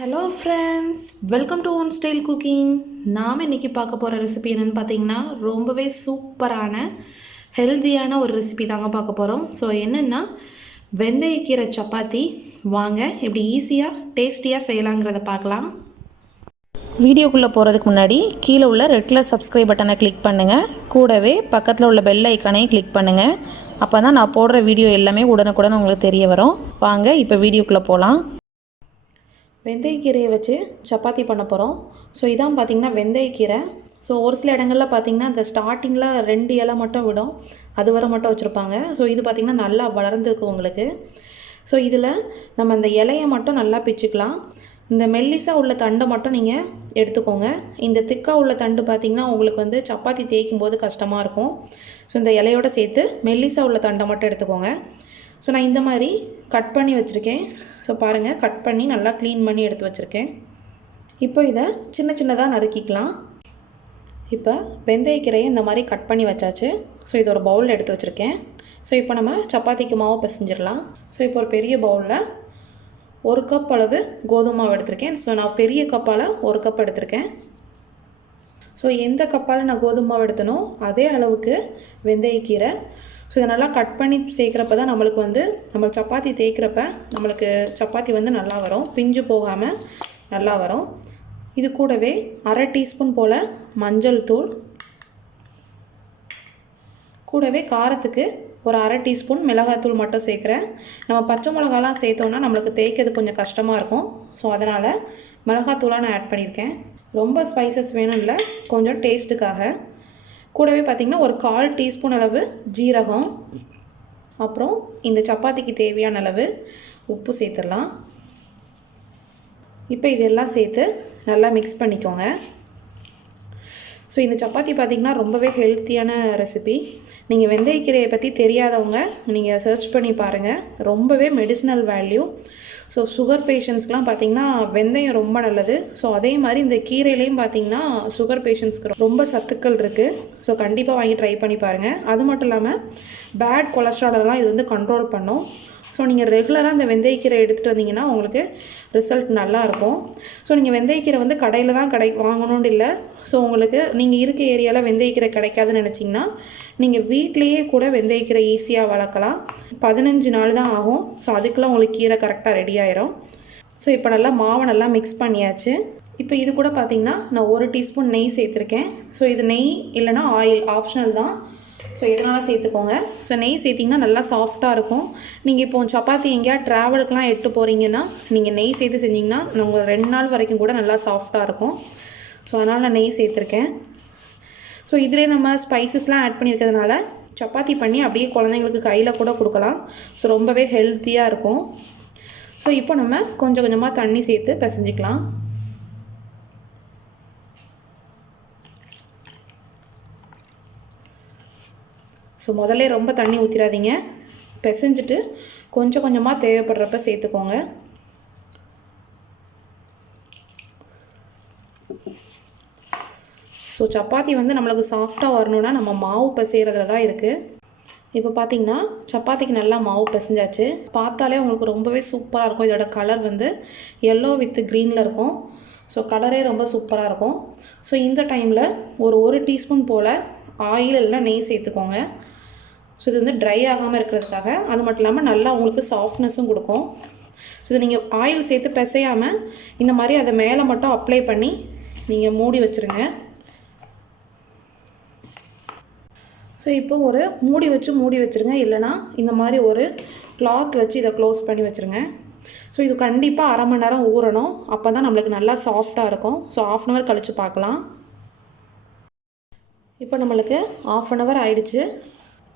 Hello friends, welcome to one style cooking. நாம் இன்றைக்கி பார்க்க போகிற ரெசிபி என்னென்னு பார்த்தீங்கன்னா ரொம்பவே சூப்பரான ஹெல்த்தியான ஒரு ரெசிபி தாங்க பார்க்க போகிறோம். ஸோ என்னென்னா வெந்தயக்கீரை சப்பாத்தி. வாங்க எப்படி ஈஸியாக டேஸ்டியாக செய்யலாங்கிறத பார்க்கலாம். வீடியோக்குள்ளே போகிறதுக்கு முன்னாடி கீழே உள்ள ரெட் கலர் சப்ஸ்கிரைப் பட்டனை கிளிக் பண்ணுங்கள். கூடவே பக்கத்தில் உள்ள பெல் ஐக்கானையும் கிளிக் பண்ணுங்கள். அப்போ தான் நான் போடுற வீடியோ எல்லாமே உடனுக்குடன் உங்களுக்கு தெரிய வரும். வாங்க இப்போ வீடியோக்குள்ளே போகலாம். வெந்தயக்கீரையை வச்சு சப்பாத்தி பண்ண போகிறோம். ஸோ இதான் பார்த்திங்கன்னா வெந்தயக்கீரை. ஸோ ஒரு சில இடங்களில் பார்த்திங்கன்னா அந்த ஸ்டார்டிங்கில் 2 இலை மட்டும் விடும், அது வரை மட்டும் வச்சுருப்பாங்க. ஸோ இது பார்த்திங்கன்னா நல்லா வளர்ந்துருக்கு உங்களுக்கு. ஸோ இதில் நம்ம இந்த இலையை மட்டும் நல்லா பிச்சுக்கலாம். இந்த மெல்லிசாக உள்ள தண்டை மட்டும் நீங்கள் எடுத்துக்கோங்க. இந்த திக்காக உள்ள தண்டு பார்த்திங்கன்னா உங்களுக்கு வந்து சப்பாத்தி தேய்க்கும் போது கஷ்டமாக இருக்கும். ஸோ இந்த இலையோடு சேர்த்து மெல்லிசாக உள்ள தண்டை மட்டும் எடுத்துக்கோங்க. ஸோ நான் இந்த மாதிரி கட் பண்ணி வச்சுருக்கேன். ஸோ பாருங்கள், கட் பண்ணி நல்லா க்ளீன் பண்ணி எடுத்து வச்சுருக்கேன். இப்போ இதை சின்ன சின்னதாக நறுக்கிக்கலாம். இப்போ வெந்தயக்கீரையை இந்த மாதிரி கட் பண்ணி வச்சாச்சு. ஸோ இது ஒரு பவுலில் எடுத்து வச்சுருக்கேன். ஸோ இப்போ நம்ம சப்பாத்திக்கு மாவு பிசைஞ்சிடலாம். ஸோ இப்போ ஒரு பெரிய பவுலில் 1 கப் அளவு கோதுமை மாவு எடுத்திருக்கேன். ஸோ நான் பெரிய கப்பால் 1 கப் எடுத்திருக்கேன். ஸோ எந்த கப்பால் நான் கோதுமை மாவு எடுத்தனோ அதே அளவுக்கு வெந்தயக்கீரை. ஸோ இதை நல்லா கட் பண்ணி சேர்க்குறப்ப தான் நம்மளுக்கு வந்து நம்ம சப்பாத்தி தேய்க்கிறப்ப நம்மளுக்கு சப்பாத்தி வந்து நல்லா வரும், பிஞ்சு போகாமல் நல்லா வரும். இது கூடவே 1/2 டீஸ்பூன் போல் மஞ்சள் தூள், கூடவே காரத்துக்கு ஒரு 1/2 டீஸ்பூன் மிளகாத்தூள் மட்டும் சேர்க்குறேன். நம்ம பச்சை மிளகாலாம் சேர்த்தோன்னா நம்மளுக்கு தேய்க்கிறது கொஞ்சம் கஷ்டமாக இருக்கும். ஸோ அதனால் மிளகாத்தூளாக நான் ஆட் பண்ணியிருக்கேன். ரொம்ப ஸ்பைசஸ் வேணும் இல்லை, கொஞ்சம் டேஸ்ட்டுக்காக. கூடவே பார்த்திங்கன்னா ஒரு 1/4 டீஸ்பூன் அளவு ஜீரகம், அப்புறம் இந்த சப்பாத்திக்கு தேவையான அளவு உப்பு சேர்த்துடலாம். இப்போ இதெல்லாம் சேர்த்து நல்லா மிக்ஸ் பண்ணிக்கோங்க. ஸோ இந்த சப்பாத்தி பார்த்திங்கன்னா ரொம்பவே ஹெல்த்தியான ரெசிபி. நீங்கள் வெந்தயக்கீரையை பற்றி தெரியாதவங்க நீங்கள் சர்ச் பண்ணி பாருங்கள். ரொம்பவே மெடிசினல் வேல்யூ. ஸோ சுகர் பேஷண்ட்ஸ்க்கெலாம் பார்த்திங்கன்னா வெந்தயம் ரொம்ப நல்லது. ஸோ அதே மாதிரி இந்த கீரையிலையும் பார்த்திங்கன்னா சுகர் பேஷண்ட்ஸ்க்கு ரொம்ப சத்துக்கள் இருக்குது. ஸோ கண்டிப்பாக வாங்கி ட்ரை பண்ணி பாருங்கள். அது மட்டும் இல்லாமல் பேட் கொலஸ்ட்ராலெலாம் இது வந்து கண்ட்ரோல் பண்ணும். ஸோ நீங்கள் ரெகுலராக இந்த வெந்தயக்கீரை எடுத்துகிட்டு வந்தீங்கன்னா உங்களுக்கு ரிசல்ட் நல்லாயிருக்கும். ஸோ நீங்கள் வெந்தயக்கீரை வந்து கடையில் தான் வாங்கணும்னு இல்லை. ஸோ உங்களுக்கு நீங்கள் இருக்க ஏரியாவில் வெந்தயக்கீரை கிடைக்காதுன்னு நினச்சிங்கன்னா நீங்கள் வீட்லேயே கூட வெந்தயக்கீரை ஈஸியாக வளர்க்கலாம். 15 நாள் தான் ஆகும். ஸோ அதுக்கெலாம் உங்களுக்கு கீரை கரெக்டாக ரெடி ஆயிரும். ஸோ இப்போ நல்லா மாவை நல்லா மிக்ஸ் பண்ணியாச்சு. இப்போ இது கூட பார்த்திங்கன்னா நான் 1 டீஸ்பூன் நெய் சேர்த்துருக்கேன். ஸோ இது நெய் இல்லைனா ஆயில் ஆப்ஷனல் தான். ஸோ எதனால் சேர்த்துக்கோங்க. ஸோ நெய் சேர்த்திங்கன்னா நல்லா சாஃப்டாக இருக்கும். நீங்கள் இப்போ சப்பாத்தி எங்கேயா ட்ராவலுக்குலாம் எட்டு போகிறீங்கன்னா நீங்கள் நெய் சேர்த்து செஞ்சிங்கன்னா உங்களுக்கு 2 நாள் வரைக்கும் கூட நல்லா சாஃப்டாக இருக்கும். ஸோ அதனால் நான் நெய் சேர்த்துருக்கேன். ஸோ இதிலே நம்ம ஸ்பைசஸ்லாம் ஆட் பண்ணியிருக்கிறதுனால சப்பாத்தி பண்ணி அப்படியே குழந்தைங்களுக்கு கையில் கூட கொடுக்கலாம். ஸோ ரொம்பவே ஹெல்த்தியாக இருக்கும். ஸோ இப்போ நம்ம கொஞ்சம் கொஞ்சமாக தண்ணி சேர்த்து பிசைஞ்சிக்கலாம். ஸோ முதல்ல ரொம்ப தண்ணி ஊற்றிடாதீங்க. பிசைஞ்சிட்டு கொஞ்சம் கொஞ்சமாக தேவைப்படுறப்ப சேர்த்துக்கோங்க. ஸோ சப்பாத்தி வந்து நம்மளுக்கு சாஃப்டாக வரணுன்னா நம்ம மாவு பிசைகிறதுல தான் இருக்குது. இப்போ பார்த்திங்கன்னா சப்பாத்திக்கு நல்லா மாவு பிசைஞ்சாச்சு. பார்த்தாலே உங்களுக்கு ரொம்பவே சூப்பராக இருக்கும். இதோட கலர் வந்து எல்லோ வித் க்ரீனில் இருக்கும். ஸோ கலரே ரொம்ப சூப்பராக இருக்கும். ஸோ இந்த டைமில் ஒரு 1 டீஸ்பூன் போல் ஆயில் இல்லைனா நெய் சேர்த்துக்கோங்க. ஸோ இது வந்து ட்ரை ஆகாமல் இருக்கிறதுக்காக. அது மட்டும் இல்லாமல் நல்லா உங்களுக்கு சாஃப்ட்னஸும் கொடுக்கும். ஸோ இதை நீங்கள் ஆயில் சேர்த்து பிசையாமல் இந்த மாதிரி அதை மேலே மட்டும் அப்ளை பண்ணி நீங்கள் மூடி வச்சுருங்க. ஸோ இப்போ ஒரு மூடி வச்சுருங்க. இல்லைனா இந்த மாதிரி ஒரு கிளாத் வச்சு இதை க்ளோஸ் பண்ணி வச்சுருங்க. ஸோ இது கண்டிப்பாக 1/2 மணி நேரம் ஊறணும். அப்போ தான் நம்மளுக்கு நல்லா சாஃப்டாக இருக்கும். ஸோ 1/2 hour கழித்து பார்க்கலாம். இப்போ நம்மளுக்கு 1/2 hour ஆயிடுச்சு.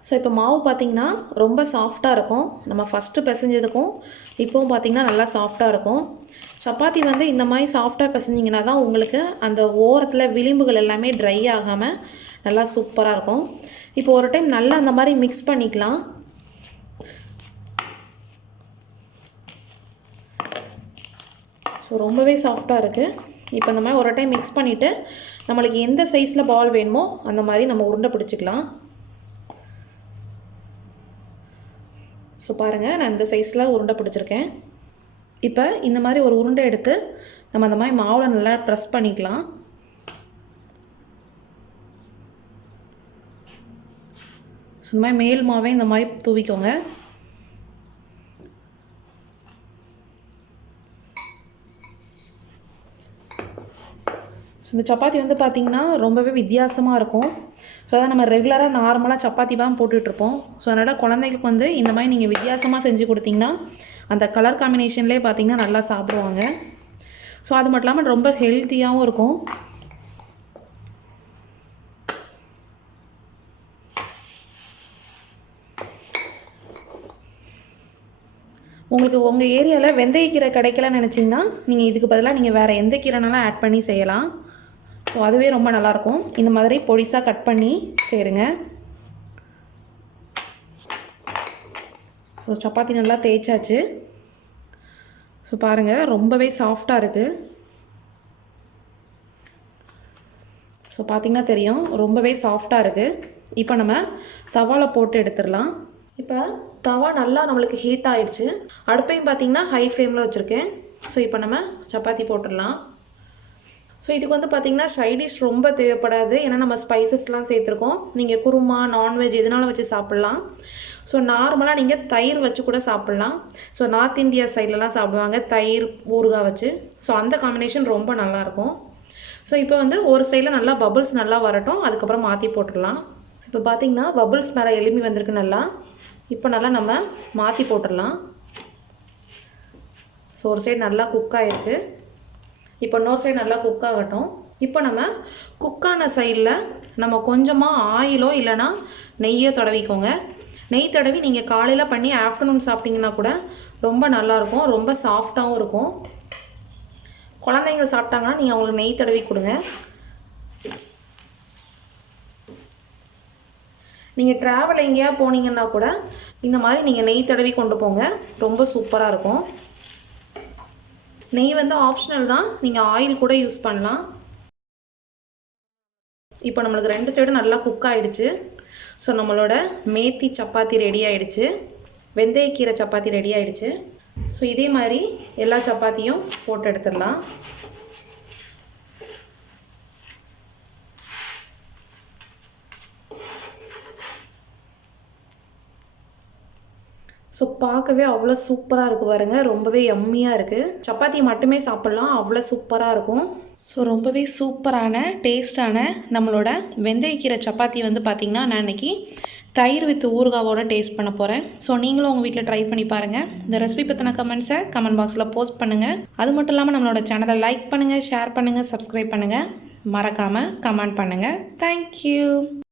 ஸோ இப்போ மாவு பார்த்திங்கன்னா ரொம்ப சாஃப்டாக இருக்கும். நம்ம ஃபஸ்ட்டு பிசைஞ்சதுக்கும் இப்போவும் பார்த்திங்கன்னா நல்லா சாஃப்டாக இருக்கும். சப்பாத்தி வந்து இந்த மாதிரி சாஃப்டாக பிசைஞ்சிங்கன்னா தான் உங்களுக்கு அந்த ஓரத்தில் விளிம்புகள் எல்லாமே ட்ரை ஆகாமல் நல்லா சூப்பராக இருக்கும். இப்போ ஒரு டைம் நல்லா அந்த மாதிரி மிக்ஸ் பண்ணிக்கலாம். ஸோ ரொம்பவே சாஃப்டாக இருக்குது. இப்போ இந்த மாதிரி ஒரு டைம் மிக்ஸ் பண்ணிவிட்டு நம்மளுக்கு எந்த சைஸில் பால் வேணுமோ அந்த மாதிரி நம்ம உருண்டை பிடிச்சிக்கலாம். ஸோ பாருங்கள், நான் இந்த சைஸில் உருண்டை பிடிச்சிருக்கேன். இப்போ இந்த மாதிரி ஒரு உருண்டை எடுத்து நம்ம அந்த மாதிரி மாவில் நல்லா ப்ரெஸ் பண்ணிக்கலாம். ஸோ இந்த மாதிரி மேல் மாவே இந்த மாதிரி தூவிக்கோங்க. ஸோ இந்த சப்பாத்தி வந்து பார்த்திங்கன்னா ரொம்பவே வித்தியாசமாக இருக்கும். ஸோ அதான் நம்ம ரெகுலராக நார்மலாக சப்பாத்தி தான் போட்டுட்ருப்போம். ஸோ அதனால் குழந்தைங்களுக்கு வந்து இந்த மாதிரி நீங்கள் வித்தியாசமாக செஞ்சு கொடுத்திங்கன்னா அந்த கலர் காம்பினேஷன்லேயே பார்த்திங்கன்னா நல்லா சாப்பிடுவாங்க. ஸோ அது மட்டும் இல்லாமல் ரொம்ப ஹெல்த்தியாகவும் இருக்கும். உங்களுக்கு உங்கள் ஏரியாவில் வெந்தயக்கீரை கிடைக்கலன்னு நினச்சிங்கன்னா நீங்கள் இதுக்கு பதிலாக நீங்கள் வேறு எந்த கீரைனாலும் ஆட் பண்ணி செய்யலாம். ஸோ அதுவே ரொம்ப நல்லாயிருக்கும். இந்த மாதிரி பொடிசாக கட் பண்ணி சேருங்க. ஸோ சப்பாத்தி நல்லா தேய்ச்சாச்சு. ஸோ பாருங்கள் ரொம்பவே சாஃப்டாக இருக்குது. ஸோ பார்த்திங்கன்னா தெரியும் ரொம்பவே சாஃப்டாக இருக்குது. இப்போ நம்ம தவாவில் போட்டு எடுத்துடலாம். இப்போ தவா நல்லா நம்மளுக்கு ஹீட் ஆகிடுச்சு. அடுப்பையும் பார்த்திங்கன்னா ஹை ஃப்ளேமில் வச்சுருக்கேன். ஸோ இப்போ நம்ம சப்பாத்தி போட்டுடலாம். ஸோ இதுக்கு வந்து பார்த்திங்கன்னா சைடிஷ் ரொம்ப தேவைப்படாது. ஏன்னா நம்ம ஸ்பைசஸ்லாம் சேர்த்துருக்கோம். நீங்கள் குருமா நான்வெஜ் எதுனாலும் வச்சு சாப்பிட்லாம். ஸோ நார்மலாக நீங்கள் தயிர் வச்சு கூட சாப்பிட்லாம். ஸோ நார்த் இந்தியா சைட்லலாம் சாப்பிடுவாங்க தயிர் ஊறுகாய் வச்சு. ஸோ அந்த காம்பினேஷன் ரொம்ப நல்லாயிருக்கும். ஸோ இப்போ வந்து ஒரு சைடில் நல்லா பபுள்ஸ் நல்லா வரட்டும். அதுக்கப்புறம் மாற்றி போட்டுடலாம். இப்போ பார்த்திங்கன்னா பபுள்ஸ் மேலே எலும்பி வந்திருக்கு நல்லா. இப்போ நல்லா நம்ம மாற்றி போட்டுடலாம். ஸோ ஒரு சைடு நல்லா குக் ஆகிருக்கு. இப்போ இன்னொரு சைடு நல்லா குக் ஆகட்டும். இப்போ நம்ம குக்கான சைடில் நம்ம கொஞ்சமாக ஆயிலோ இல்லைனா நெய்யோ தடவிக்கோங்க. நெய் தடவி நீங்கள் காலையில் பண்ணி ஆஃப்டர்நூன் சாப்பிட்டிங்கன்னா கூட ரொம்ப நல்லாயிருக்கும். ரொம்ப சாஃப்டாகவும் இருக்கும். குழந்தைங்க சாப்பிட்டாங்கன்னா நீங்கள் அவங்களுக்கு நெய் தடவி கொடுங்க. நீங்கள் ட்ராவல் எங்கேயா போனீங்கன்னா கூட இந்த மாதிரி நீங்கள் நெய் தடவி கொண்டு போங்க. ரொம்ப சூப்பராக இருக்கும். நெய் வந்து ஆப்ஷனல் தான். நீங்கள் ஆயில் கூட யூஸ் பண்ணலாம். இப்போ நம்மளுக்கு 2 சைடும் நல்லா குக் ஆகிடுச்சு. ஸோ நம்மளோட மேத்தி சப்பாத்தி ரெடி ஆகிடுச்சு. வெந்தயக்கீரை சப்பாத்தி ரெடி ஆகிடுச்சு. ஸோ இதே மாதிரி எல்லா சப்பாத்தியும் போட்டு எடுத்துடலாம். ஸோ பார்க்கவே அவ்வளோ சூப்பராக இருக்குது பாருங்கள். ரொம்பவே யம்மியாக இருக்குது. சப்பாத்தி மட்டுமே சாப்பிட்லாம், அவ்வளோ சூப்பராக இருக்கும். ஸோ ரொம்பவே சூப்பரான டேஸ்டான நம்மளோட வெந்தயக்கீரை சப்பாத்தி வந்து பார்த்திங்கன்னா நான் இன்றைக்கி தயிர் வித் ஊறுகாவோட டேஸ்ட் பண்ண போகிறேன். ஸோ நீங்களும் உங்கள் வீட்டில் ட்ரை பண்ணி பாருங்கள். இந்த ரெசிபி பற்றின கமெண்ட்ஸை கமெண்ட் பாக்ஸில் போஸ்ட் பண்ணுங்கள். அது மட்டும் இல்லாமல் நம்மளோட சேனலை லைக் பண்ணுங்கள், ஷேர் பண்ணுங்கள், சப்ஸ்கிரைப் பண்ணுங்கள். மறக்காமல் கமெண்ட் பண்ணுங்கள். தேங்க்யூ.